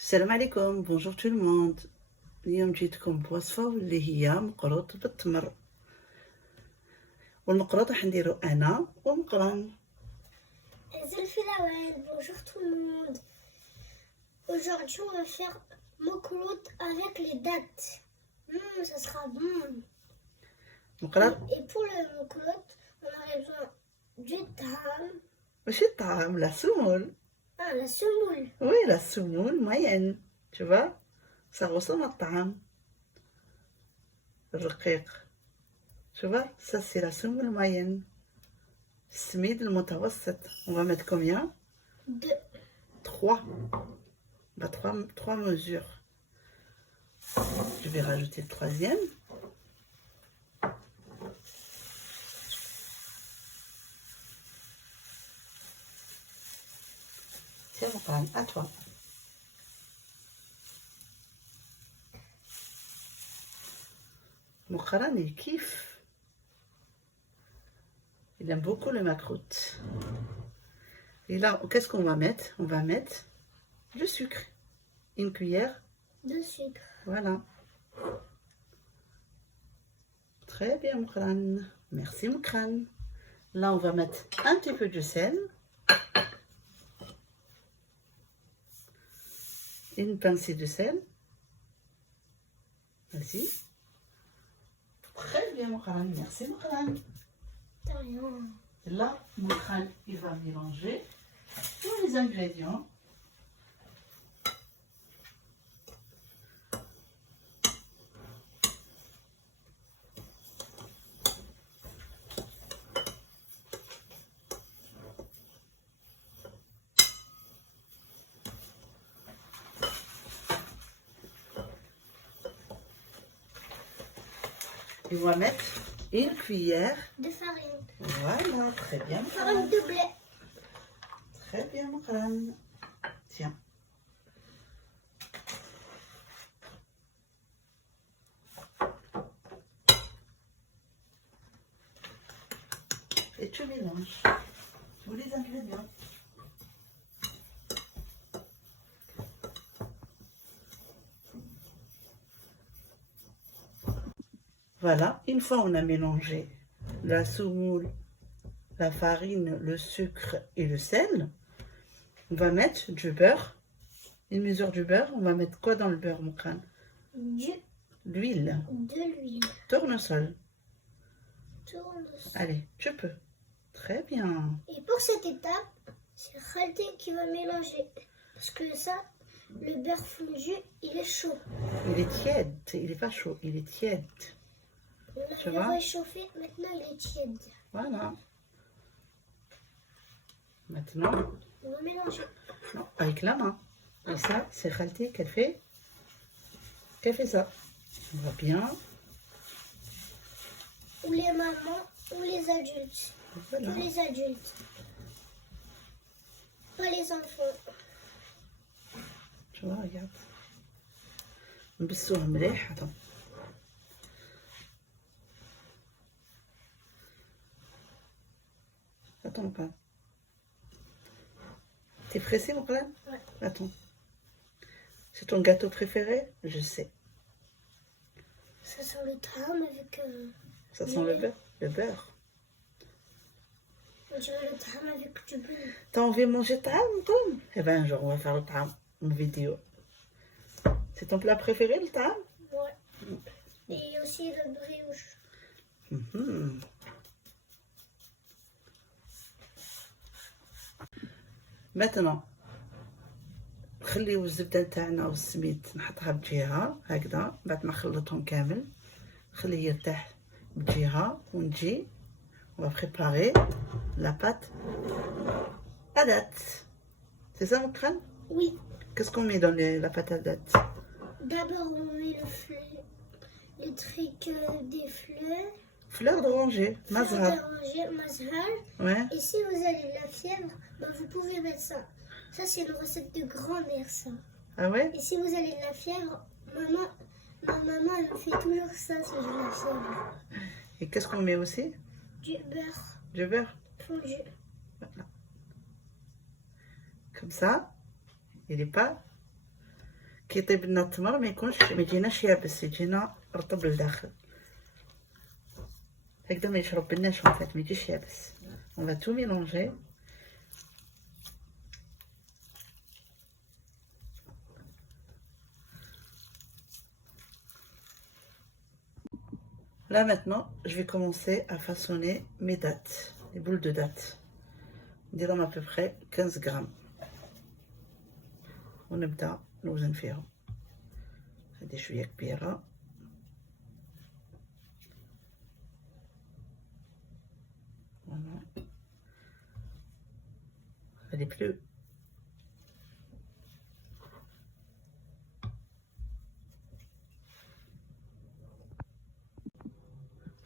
السلام عليكم. بونجور تو الموند. اليوم جيتكم بوصفة واللي هي مقروط بالتمر، والمقروط راح نديرو انا ومقران. Bonjour tout le monde. Aujourd'hui, on va faire mokrout avec les dattes. Ça sera bon. مقران Et pour le mokrout, on aurait besoin du tam. ماشي الطعام، لا سمول. Ah, la semoule. وي لا سمول moyenne. tu vois ça ressemble à الطعام الرقيق. tu vois ça c'est la semoule moyenne. السميد المتوسط. on va mettre combien؟ 2. 3. Bah, 3 mesures. Je vais rajouter le troisième. Tiens, Moukran, à toi. Moukran, il kiffe. Il aime beaucoup le makrout. Et là, qu'est-ce qu'on va mettre? On va mettre du sucre. Une cuillère. De sucre. Voilà. Très bien, Moukran. Merci, Moukran. Là, on va mettre un petit peu de sel. Une pincée de sel. Vas-y. Très bien, Moukran. Merci, Moukran. De rien. Là, Moukran, il va mélanger tous les ingrédients. Et on va mettre une cuillère De farine. Voilà, très bien. Farine de blé. Très bien, Moukran. Tiens. Et tu mélanges tous les ingrédients. Voilà, une fois on a mélangé la semoule, la farine, le sucre et le sel, on va mettre du beurre. Une mesure du beurre. On va mettre quoi dans le beurre, Moukran? L'huile. De l'huile. Tournesol. Tournesol. Allez, tu peux. Très bien. Et pour cette étape, c'est Khaldi qui va mélanger. Parce que ça, le beurre fondu, il est chaud. Il est tiède. Il n'est pas chaud, il est tiède. Tu On vois? l'a réchauffé, maintenant il est tiède. Voilà. Maintenant, On va mélanger. non, avec la main. Et ça, c'est Khalti qu'elle fait. Qu'elle fait ça. On va bien. Ou les mamans, ou les adultes. Voilà. Que les adultes. Pas les enfants. Tu vois, regarde. نبسوها مليح. Attends. Attends pas. T'es pressé, mon frère? Ouais. Attends. C'est ton gâteau préféré? Je sais. Ça sent le tram avec... Ça sent le beurre? Le beurre. On dirait le tram avec du beurre. T'as envie de manger ta âme, Tom? Eh ben, un jour, on va faire le tram en vidéo. C'est ton plat préféré, le tram? Ouais. Et aussi le brioche. Mhm. Maintenant, خليو الزبدة نتاعنا والسميد نحطها بجهة هكذا. بعد ما خلطهم كامل خليه يرتاح بجهة ونجي on va préparer la pâte à date. C'est ça, mon crâne? Oui. Qu'est-ce qu'on met dans la pâte à date? D'abord, on met le truc des fleurs. Fleurs d'oranger, Fleurs mazhar. d'oranger, mazhar. Ouais. Et si vous avez de la fièvre, ben vous pouvez mettre ça. Ça, c'est une recette de grand-mère, ça. Ah ouais? Et si vous avez de la fièvre, ma maman, elle me fait toujours ça si j'ai de la fièvre. Et qu'est-ce qu'on met aussi? Du beurre Du beurre. fondu. Voilà. Comme ça, il n'est pas كيطيب لنا التمر ما يجيناش يابس، يجينا رطب لداخل هكذا، ما يشربلناش ان فات، ما يجيش يابس. اون فا تو ميلونجي. Là maintenant, je vais commencer à façonner mes dattes, les boules de dattes. نديرهم à peu près 15 grammes. ونبدا نوزن فيهم. هذه شويه كبيره. هذه بلو.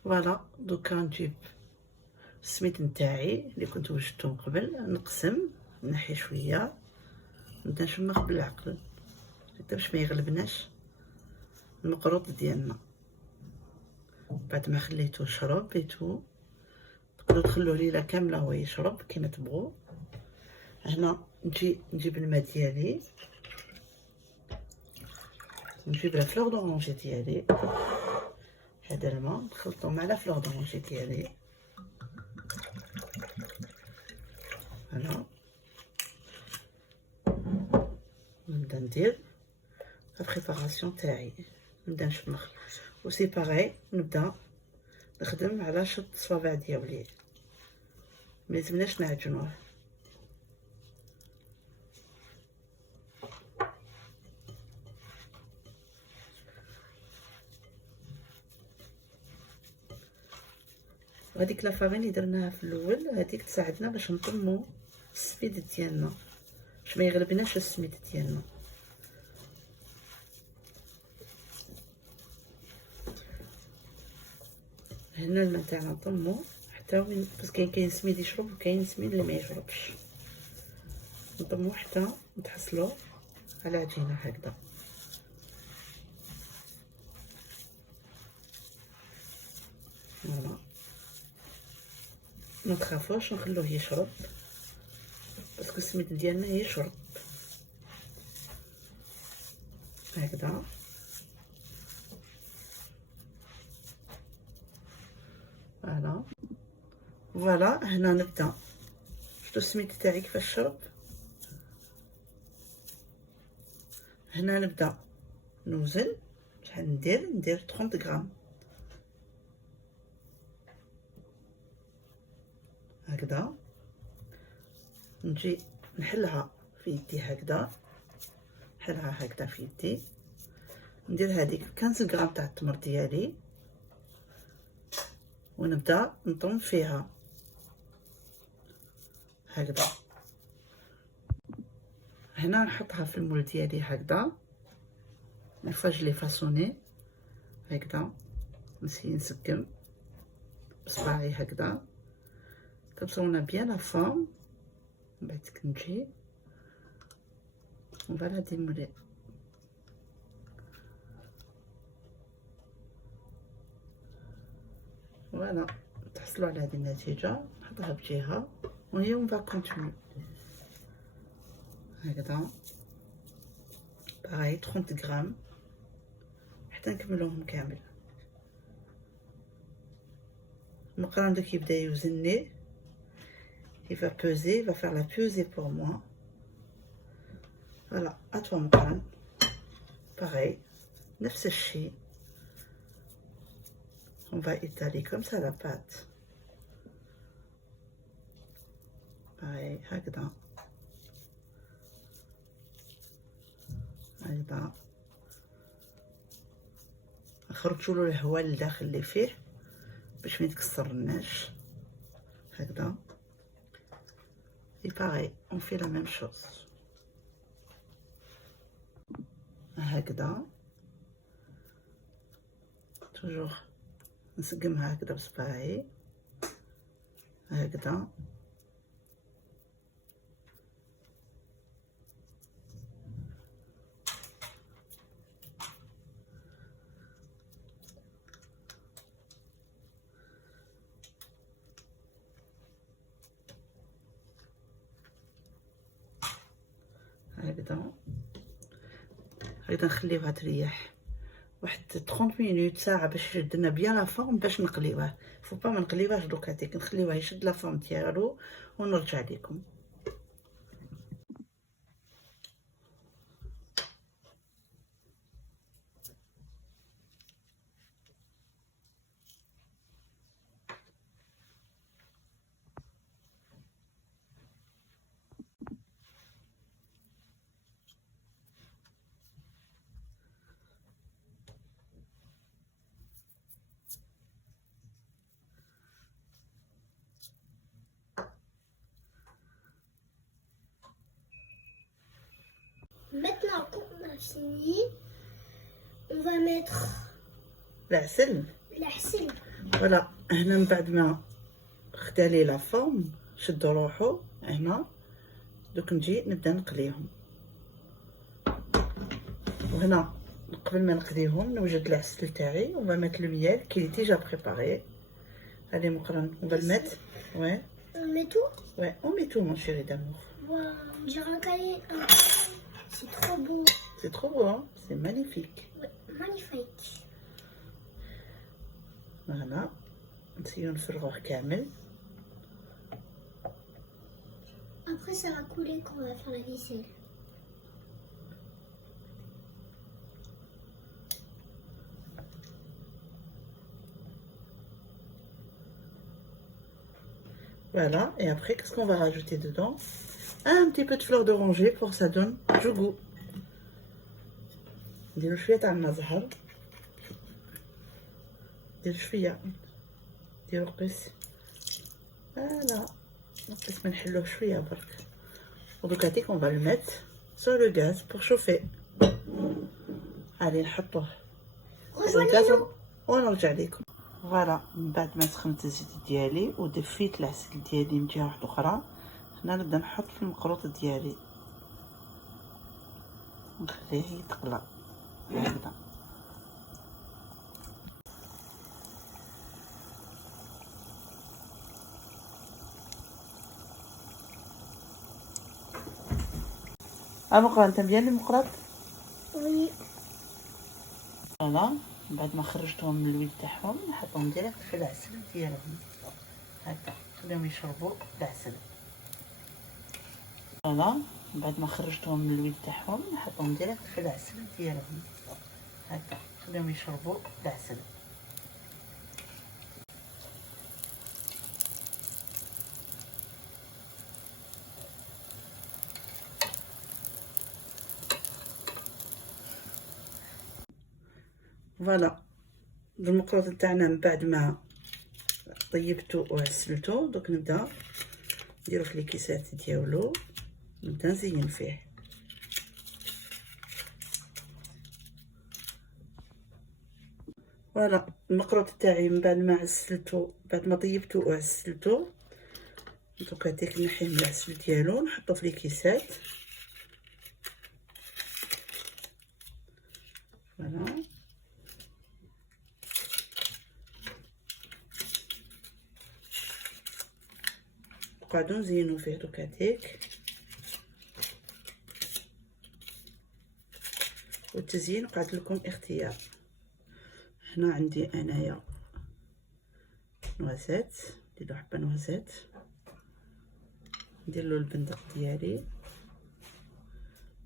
فوالا دوكا نجيب السميد نتاعي اللي كنت وجدته من قبل، نقسم، نحي شويه، نبدا نشمخ بالعقل حتى باش ما يغلبناش المقروط ديالنا. بعد ما خليته شرب بيتو، تقدروا تخلوه ليله كامله هو يشرب كيما تبغوا. هنا نجيب الماء ديالي، نجيب لا فلور دورانجي ديالي، هذا الماء نخلطو مع لا فلور دورانجي ديالي. فوالا نبدا ندير لا بريباراسيون تاعي، نبدا نشمخ. و سي باغي نبدا نخدم على شط الصوابع ديالي، ملازمناش نعجنوه. وهذيك لافارين اللي درناها في الاول، هذيك تساعدنا باش نطمو السميد ديالنا، باش ما يغلبناش السميد ديالنا. هنا الماء تاعنا نطمو حتى وين، بس كاين سميد يشرب وكاين سميد اللي ما يشربش. نطمو حتى نتحصلو على عجينه هكذا. فوالا ما تخافوش، نخلوه يشرب باسكو السميد ديالنا يشرب هكذا. فوالا هنا نبدا. شفتو السميد تاعي كيفاش شرب. هنا نبدا نوزن. شحال ندير 30 غرام هكذا. نجي نحلها في يدي هكذا، نحلها هكذا في يدي. ندير هذيك 15 غرام تاع التمر ديالي ونبدا نطم فيها هكذا. هنا نحطها في المول ديالي هكذا. نفاج لي فاصوني هكذا، نسي نسقم بصباعي هكذا. كتبصونا بيان لا فورم. من بعد كنجي فوالا هادي المولي. فوالا تحصلوا على هذه النتيجه. نحطها بجهه واليوم فا كونتينيو هكذا باغي 30 غرام حتى نكملوهم كامل. المقران دوك يبدا يوزني. Il va peser, il va faire la pesée pour moi. Voilà, à toi mon crâne. Pareil, 9 الشيء. On va étaler comme ça la pâte. Pareil, هكذا. هكذا. نخرجوا له الهواء الداخل اللي فيه باش ما يتكسرناش هكذا. Et pareil, on fait la même chose. هكذا توجور نسقمها هكذا بصباعي هكذا. هكذا هكذا نخليوها تريح واحد 30 مينوت ساعه باش يشد لنا بيان لا فورم باش نقليوه. فو با ما نقليوهش دوكا تيك، نخليوه يشد لا فورم ديالو ونرجع لكم. Maintenant qu'on a fini, on va mettre العسل. العسل. فوالا هنا من بعد ما خدا لي لا فورم شدو روحو هنا، دوك نجي نبدا نقليهم. وهنا قبل ما نقليهم نوجد العسل تاعي وما مات لو ميel qui est déjà préparé. Allez mon crâne, on va le mettre. Ouais. On met tout. Ouais, on met tout mon chéri d'amour. Wow, on dirait un cahier. C'est trop beau. C'est trop beau, hein? C'est magnifique. Ouais, magnifique. Voilà. نسيو نفرغوه كامل. Après ça va couler quand on va faire la vaisselle. Voilà, et après, qu'est-ce qu'on va rajouter dedans? Un petit peu de fleur d'oranger pour que ça donne du goût. نديرو شوية تاع الزهر، نديرو شوية، نديرو قيس، فوالا نقيس ما نحلوه شوية برك. ودوكا تيك on va le mettre sur le gaz pour chauffer. علي نحطوه الغاز ونرجع لكم. فوالا من بعد ما سخنت الزيت ديالي ودفيت العسل ديالي من جهه واحده اخرى، هنا نبدا نحط في المقروط ديالي نخليه يتقلى هكذا. مقرا انت مزيان المقراط. وي. فوالا من بعد ما خرجتهم من الويل تاعهم نحطهم ديريكت في العسل ديالهم هكا، خليهم يشربوا العسل. فوالا من بعد ما خرجتهم من الويل تاعهم نحطهم ديريكت في العسل ديالهم هكا، خليهم يشربوا العسل. فوالا المقروط تاعنا من بعد ما طيبته وعسلته، دوك نبدا نديرو في الكيسات ديالو، نبدا نزين فيه. فوالا المقروط تاعي من بعد ما عسلته، بعد ما طيبته وعسلته، دوكا ديك نحيه من العسل ديالو نحطو في الكيسات. فوالا نقعدو نزينو فيه دوكا ديك. والتزيين قعد لكم اختيار. هنا عندي انايا نوازات، نديرو حبه نوازات، نديرلو البندق ديالي،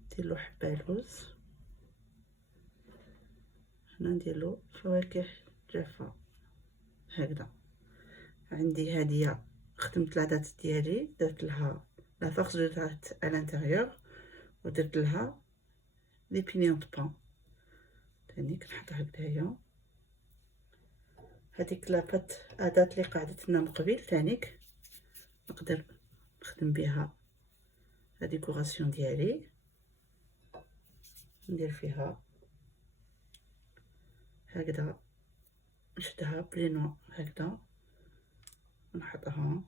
نديرلو حبه لوز، هنا نديرلو فواكه جافه هكذا. عندي هاديه خدمت العدات ديالي، درت لها لا فورس دو تارت على الانتيريور ودرت لها لي بينيون دو بان تاني كنحط هكذايا. هذيك لاباط اداه اللي قعدت لنا من قبيل تانيك نقدر نخدم بها لا ديكوراسيون ديالي، ندير فيها هكذا، نشدها بلينو هكذا ونحطها.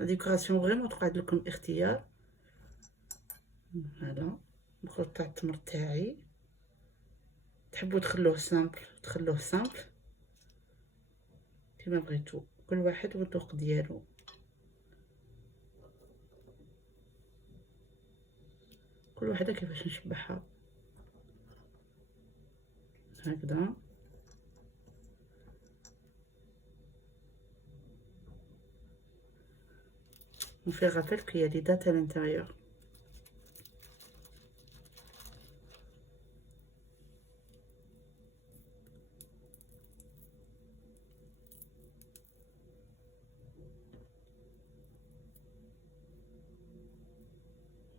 لا ديكوراسيون فريمون تقعد لكم اختيار. هذا المخلط تاع التمر تاعي، تحبوا تخلوه سامبل تخلوه سامبل كيما بغيتو، كل واحد والذوق ديالو. كل وحده كيفاش نشبعها. هكذا. On fait rappel qu'il y a des dates à l'intérieur.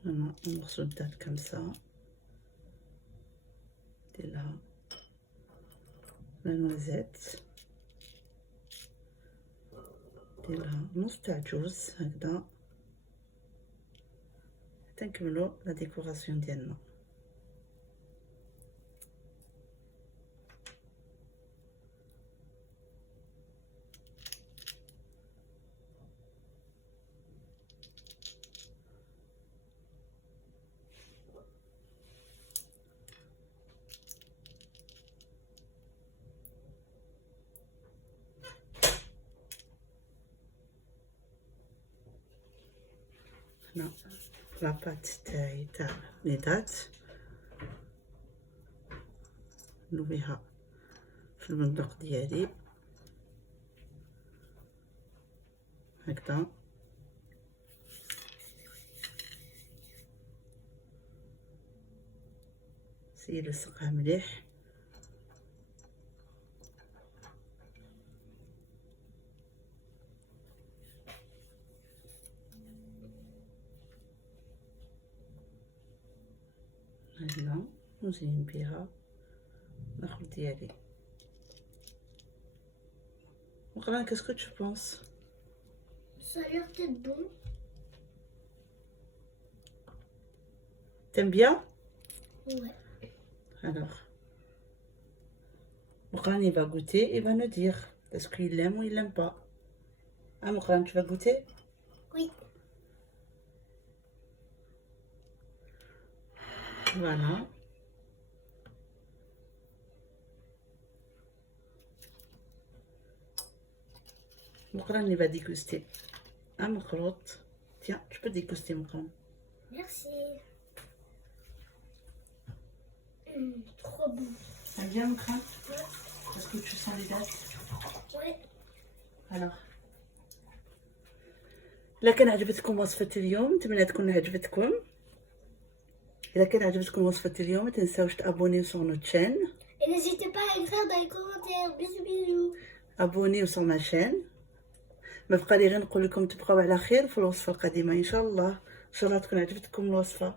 Voilà, un morceau de date comme ça. Et là, la noisette. Et là, نص تاع جوز هكذا. تنكملو لا ديكوراسيون ديالنا. هنا لاباط تاعي تاع لي دات نويها في البندق ديالي هكذا. سير لصقها مليح. هكذا نزين بها النخل ديالي. مقران qu'est-ce que tu penses? Ça a l'air d'être bon. T'aimes bien? Ouais. Alors, Mokran il va goûter et va nous dire est-ce qu'il l'aime ou il l'aime pas. Hein Mokran, tu vas goûter? Oui. Voilà. Mokran il va déguster. Hein Mokran? Tiens, tu peux déguster Mokran. Merci. Trop bon. T'aimes bien Mokran? Ouais. Est-ce que tu sens les dates? Ouais. Alors. إذا كان عجبتكم وصفة اليوم نتمنى تكون عجبتكم. إذا كان عجبتكم وصفة اليوم ما تنساوش تابونيو sur notre chaîne. Et n'hésitez pas à écrire dans les commentaires. Bisous bisous. ابونيو sur ma chaîne. ما بقى لي غير نقول لكم تبقاو على خير في الوصفة القادمة إن شاء الله. إن شاء الله تكون عجبتكم الوصفة.